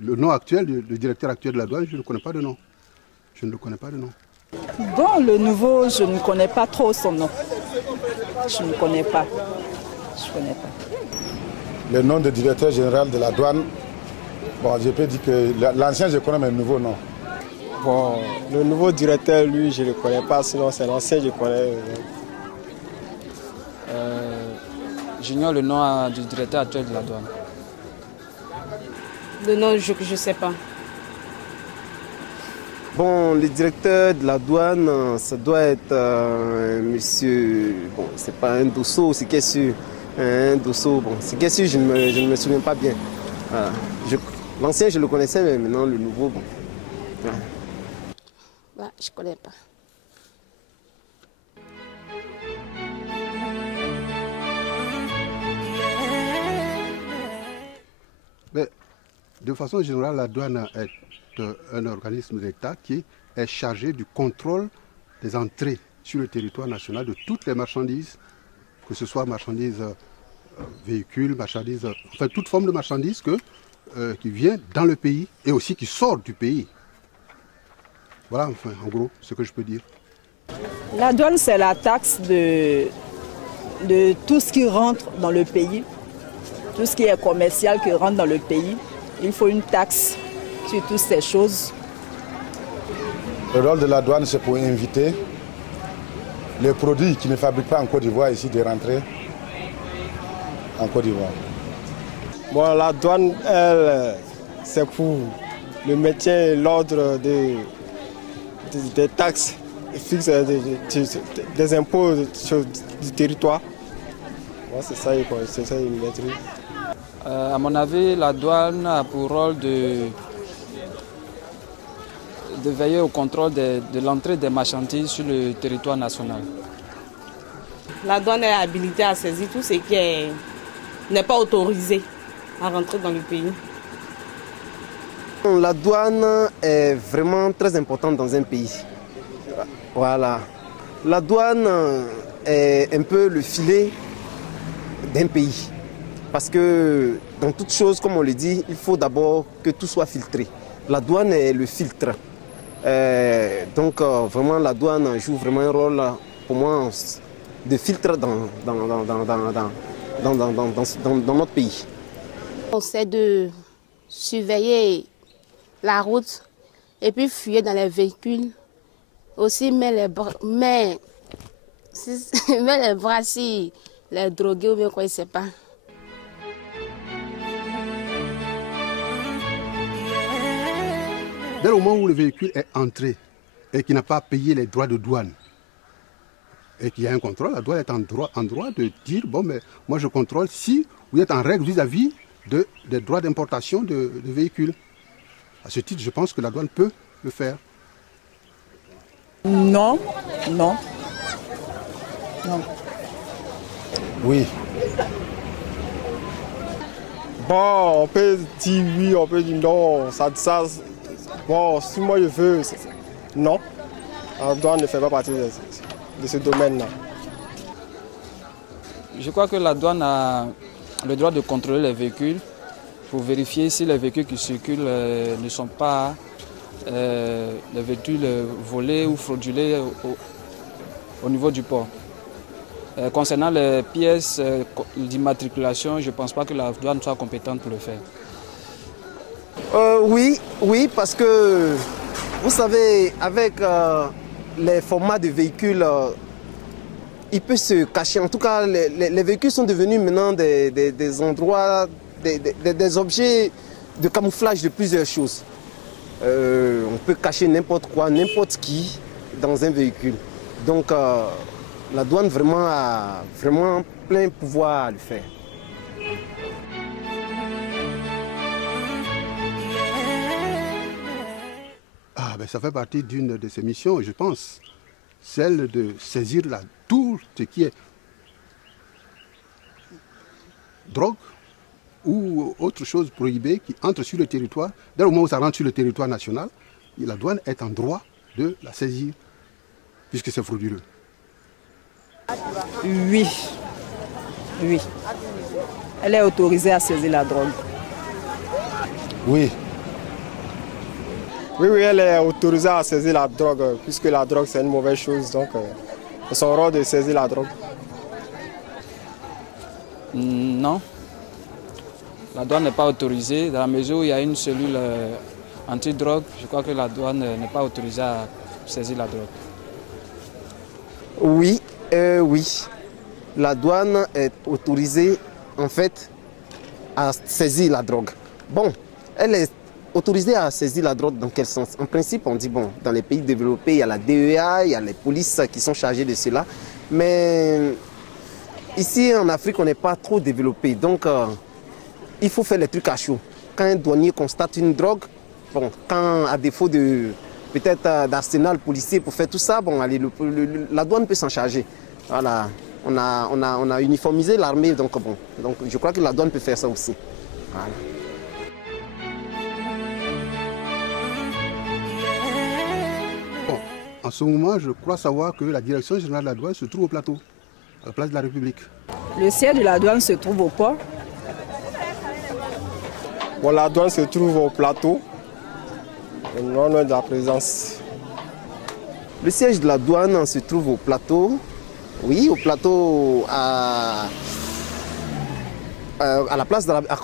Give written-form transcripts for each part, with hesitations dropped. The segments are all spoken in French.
le nom actuel, le directeur actuel de la douane, je ne connais pas de nom. Je ne le connais pas de nom. Bon, le nouveau, je ne connais pas trop son nom. Je ne connais pas. Je connais pas. Le nom du directeur général de la douane, bon, je peux dire que l'ancien, je connais, mais le nouveau, non. Bon, le nouveau directeur, lui, je ne le connais pas, sinon c'est l'ancien, je connais. J'ignore le nom du directeur actuel de la douane. Le nom, je ne sais pas. Bon, le directeur de la douane, ça doit être monsieur... Bon, c'est pas un Dosso, c'est qu'est-ce que un Dosso, bon, c'est qu'est-ce que je ne me souviens pas bien. Voilà. L'ancien, je le connaissais, mais maintenant, le nouveau, bon. Voilà. Bah, je ne connais pas. Mais, de façon générale, la douane est un organisme d'État qui est chargé du contrôle des entrées sur le territoire national de toutes les marchandises, que ce soit marchandises, véhicules, marchandises, enfin toute forme de marchandises qui vient dans le pays et aussi qui sort du pays. Voilà, enfin, en gros, ce que je peux dire. La douane, c'est la taxe de tout ce qui rentre dans le pays, tout ce qui est commercial qui rentre dans le pays. Il faut une taxe sur toutes ces choses. Le rôle de la douane, c'est pour inviter les produits qui ne fabriquent pas en Côte d'Ivoire ici de rentrer en Côte d'Ivoire. Bon, la douane, elle, c'est pour le maintien et l'ordre des taxes fixes, des impôts du territoire. Bon, c'est ça, il maîtrise. À mon avis, la douane a pour rôle de veiller au contrôle de l'entrée des marchandises sur le territoire national. La douane est habilitée à saisir tout ce qui n'est pas autorisé à rentrer dans le pays. La douane est vraiment très importante dans un pays. Voilà. La douane est un peu le filet d'un pays. Parce que dans toute chose, comme on le dit, il faut d'abord que tout soit filtré. La douane est le filtre. Donc vraiment la douane joue vraiment un rôle pour moi de filtre dans notre pays. On essaie de surveiller la route et puis fouiller dans les véhicules. Aussi mettre les bras si les drogués ou bien quoi, je ne sais pas. Dès le moment où le véhicule est entré et qu'il n'a pas payé les droits de douane et qu'il y a un contrôle, la douane est en droit de dire, bon, mais moi je contrôle si vous êtes en règle vis-à-vis des droits d'importation de véhicules. À ce titre, je pense que la douane peut le faire. Non, non, non. Oui. Bon, on peut dire oui, on peut dire non. Bon, si moi je veux, non. La douane ne fait pas partie de ce domaine-là. Je crois que la douane a le droit de contrôler les véhicules pour vérifier si les véhicules qui circulent ne sont pas les véhicules volés ou fraudulés au niveau du port. Concernant les pièces d'immatriculation, je ne pense pas que la douane soit compétente pour le faire. Oui, parce que vous savez, avec les formats de véhicules, il peut se cacher. En tout cas, les véhicules sont devenus maintenant des endroits, des objets de camouflage de plusieurs choses. On peut cacher n'importe quoi, n'importe qui dans un véhicule. Donc, la douane vraiment a vraiment plein pouvoir à le faire. Ah, ben ça fait partie d'une de ses missions, je pense, celle de saisir tout ce qui est drogue ou autre chose prohibée qui entre sur le territoire. Dès le moment où ça rentre sur le territoire national, la douane est en droit de la saisir, puisque c'est frauduleux. Oui, elle est autorisée à saisir la drogue. Oui, Oui, elle est autorisée à saisir la drogue, puisque la drogue c'est une mauvaise chose, donc c'est son rôle de saisir la drogue. Non, la douane n'est pas autorisée. Dans la mesure où il y a une cellule anti-drogue, je crois que la douane n'est pas autorisée à saisir la drogue. Oui, oui. La douane est autorisée en fait à saisir la drogue. Bon, elle est autorisée à saisir la drogue dans quel sens? En principe, on dit, bon, dans les pays développés, il y a la DEA, il y a les polices qui sont chargées de cela. Mais ici, en Afrique, on n'est pas trop développé. Donc, il faut faire les trucs à chaud. Quand un douanier constate une drogue, bon, quand à défaut de peut-être d'arsenal policier pour faire tout ça, bon, allez, la douane peut s'en charger. Voilà. On a uniformisé l'armée, donc bon. Donc, je crois que la douane peut faire ça aussi. Voilà. En ce moment, je crois savoir que la direction générale de la douane se trouve au plateau, à la place de la République. Le siège de la douane se trouve au port. Bon, la douane se trouve au plateau, non loin de la présence. Le siège de la douane se trouve au plateau. Oui, au plateau à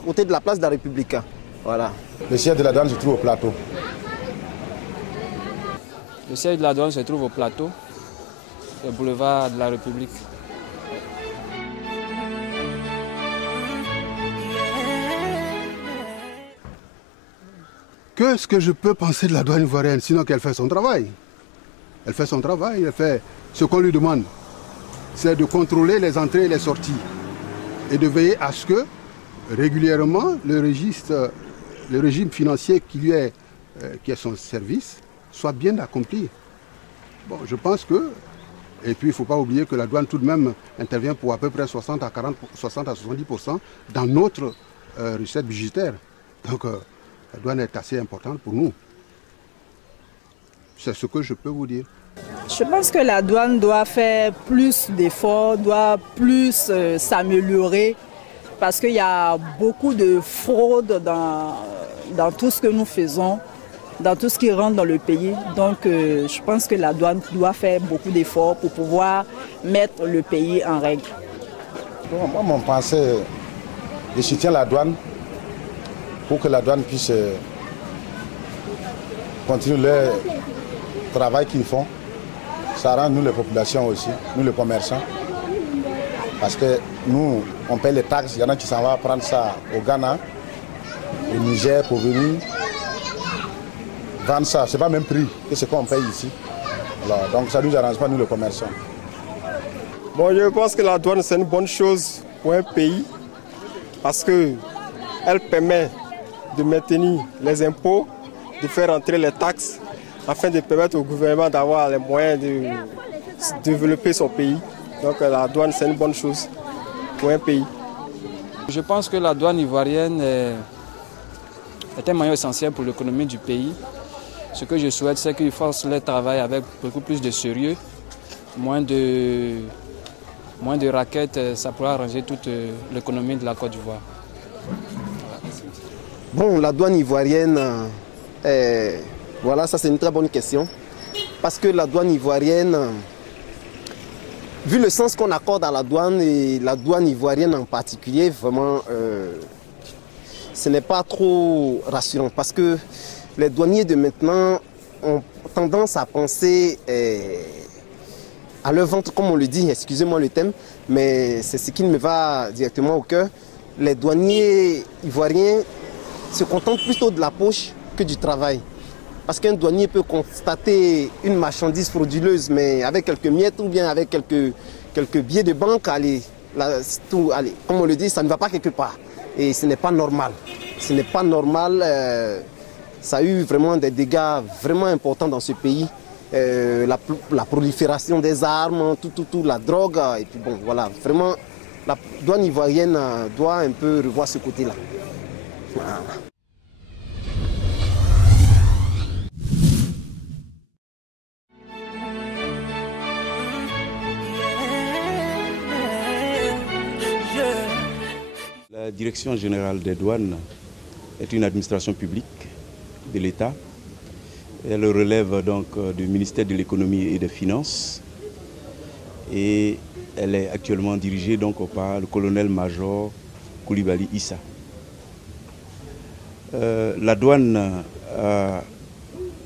côté de la place de la République. Voilà. Le siège de la douane se trouve au plateau. Le siège de la douane se trouve au plateau, le boulevard de la République. Qu'est-ce que je peux penser de la douane ivoirienne, sinon qu'elle fait son travail? Elle fait son travail, elle fait ce qu'on lui demande. C'est de contrôler les entrées et les sorties et de veiller à ce que, régulièrement, le régime financier qui est son service soit bien accompli. Bon, je pense que, et puis il ne faut pas oublier que la douane tout de même intervient pour à peu près 60 à 70% dans notre recette budgétaire. Donc la douane est assez importante pour nous. C'est ce que je peux vous dire. Je pense que la douane doit faire plus d'efforts, doit plus s'améliorer parce qu'il y a beaucoup de fraude dans tout ce que nous faisons, dans tout ce qui rentre dans le pays. Donc je pense que la douane doit faire beaucoup d'efforts pour pouvoir mettre le pays en règle. Bon, moi, mon pensée, je soutiens la douane pour que la douane puisse continuer le travail qu'ils font. Ça rend nous les populations aussi, nous les commerçants. Parce que nous, on paye les taxes, il y en a qui s'en vont prendre ça au Ghana, au Niger pour venir vendre ça. Ce n'est pas le même prix que ce qu'on paye ici. Alors, donc ça ne nous arrange pas, nous les commerçants. Bon, je pense que la douane c'est une bonne chose pour un pays parce qu'elle permet de maintenir les impôts, de faire entrer les taxes afin de permettre au gouvernement d'avoir les moyens de développer son pays. Donc la douane, c'est une bonne chose pour un pays. Je pense que la douane ivoirienne est un maillon essentiel pour l'économie du pays. Ce que je souhaite, c'est qu'ils fassent leur travail avec beaucoup plus de sérieux, moins de raquettes, ça pourra arranger toute l'économie de la Côte d'Ivoire. Bon, la douane ivoirienne, voilà, ça c'est une très bonne question. Parce que la douane ivoirienne, vu le sens qu'on accorde à la douane et la douane ivoirienne en particulier, vraiment, ce n'est pas trop rassurant. Parce que les douaniers de maintenant ont tendance à penser à leur ventre, comme on le dit, excusez-moi le thème, mais c'est ce qui me va directement au cœur. Les douaniers ivoiriens se contentent plutôt de la poche que du travail. Parce qu'un douanier peut constater une marchandise frauduleuse, mais avec quelques miettes ou bien avec quelques billets de banque, allez, comme on le dit, ça ne va pas quelque part. Et ce n'est pas normal. Ce n'est pas normal. Ça a eu vraiment des dégâts vraiment importants dans ce pays. La prolifération des armes, tout, la drogue. Et puis bon, voilà, vraiment, la douane ivoirienne doit un peu revoir ce côté-là. Voilà. La Direction générale des douanes est une administration publique de l'État Elle relève donc du ministère de l'économie et des finances. Et elle est actuellement dirigée donc par le colonel-major Koulibaly Issa. La douane a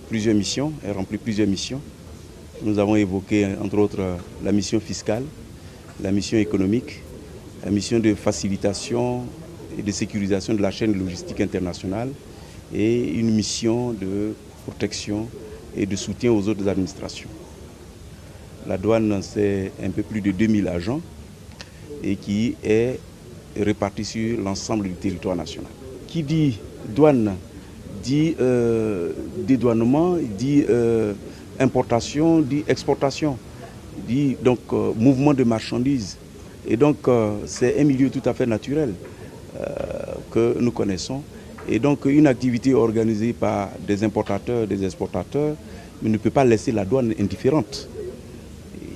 plusieurs missions, elle remplit plusieurs missions. Nous avons évoqué entre autres la mission fiscale, la mission économique, la mission de facilitation et de sécurisation de la chaîne logistique internationale et une mission de protection et de soutien aux autres administrations. La douane, c'est un peu plus de 2000 agents et qui est répartie sur l'ensemble du territoire national. Qui dit douane dit dédouanement, dit importation, dit exportation, dit donc mouvement de marchandises. Et donc c'est un milieu tout à fait naturel que nous connaissons. Et donc une activité organisée par des importateurs, des exportateurs, ne peut pas laisser la douane indifférente.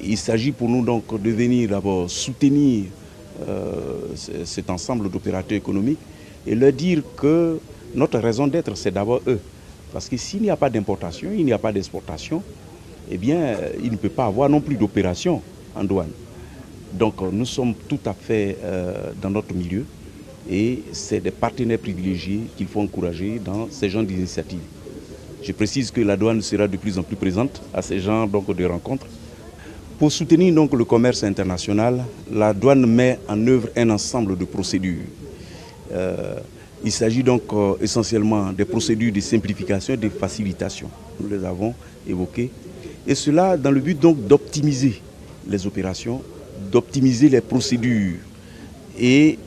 Il s'agit pour nous donc de venir d'abord soutenir cet ensemble d'opérateurs économiques et leur dire que notre raison d'être, c'est d'abord eux. Parce que s'il n'y a pas d'importation, il n'y a pas d'exportation, eh bien, il ne peut pas avoir non plus d'opération en douane. Donc nous sommes tout à fait dans notre milieu et c'est des partenaires privilégiés qu'il faut encourager dans ces genres d'initiatives. Je précise que la douane sera de plus en plus présente à ces genres donc, de rencontres. Pour soutenir donc, le commerce international, la douane met en œuvre un ensemble de procédures. Il s'agit donc essentiellement des procédures de simplification et de facilitation. Nous les avons évoquées. Et cela dans le but donc d'optimiser les opérations, d'optimiser les procédures. Et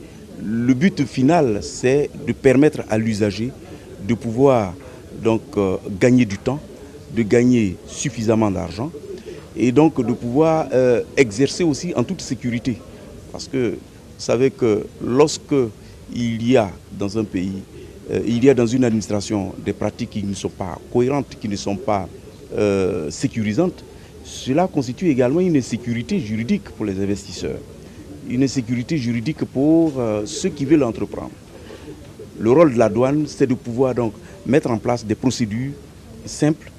le but final, c'est de permettre à l'usager de pouvoir donc, gagner du temps, de gagner suffisamment d'argent et donc de pouvoir exercer aussi en toute sécurité. Parce que vous savez que lorsque il y a dans un pays, il y a dans une administration des pratiques qui ne sont pas cohérentes, qui ne sont pas sécurisantes, cela constitue également une insécurité juridique pour les investisseurs, une insécurité juridique pour ceux qui veulent entreprendre. Le rôle de la douane, c'est de pouvoir donc mettre en place des procédures simples,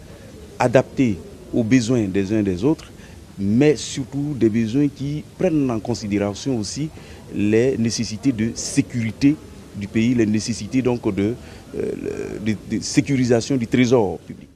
adaptées aux besoins des uns et des autres, mais surtout des besoins qui prennent en considération aussi les nécessités de sécurité du pays, les nécessités donc de sécurisation du trésor public.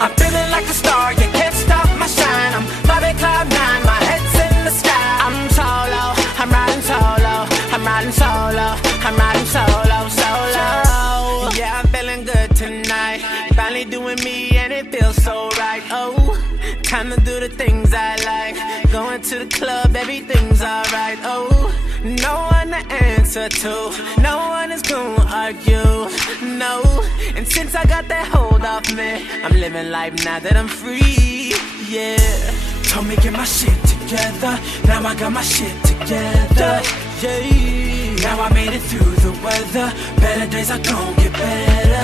I'm feeling like a star, you can't stop my shine. I'm flying cloud nine, my head's in the sky. I'm solo, I'm riding solo, I'm riding solo, I'm riding solo, solo. Yeah, I'm feeling good tonight. Finally doing me and it feels so right. Oh, time to do the things I like. Going to the club, everything's alright. Oh, no one to answer to, no one is gonna argue, no. And since I got that hold off me, I'm living life now that I'm free, yeah. Told me get my shit together, now I got my shit together, yeah. Now I made it through the weather, better days are gonna get better.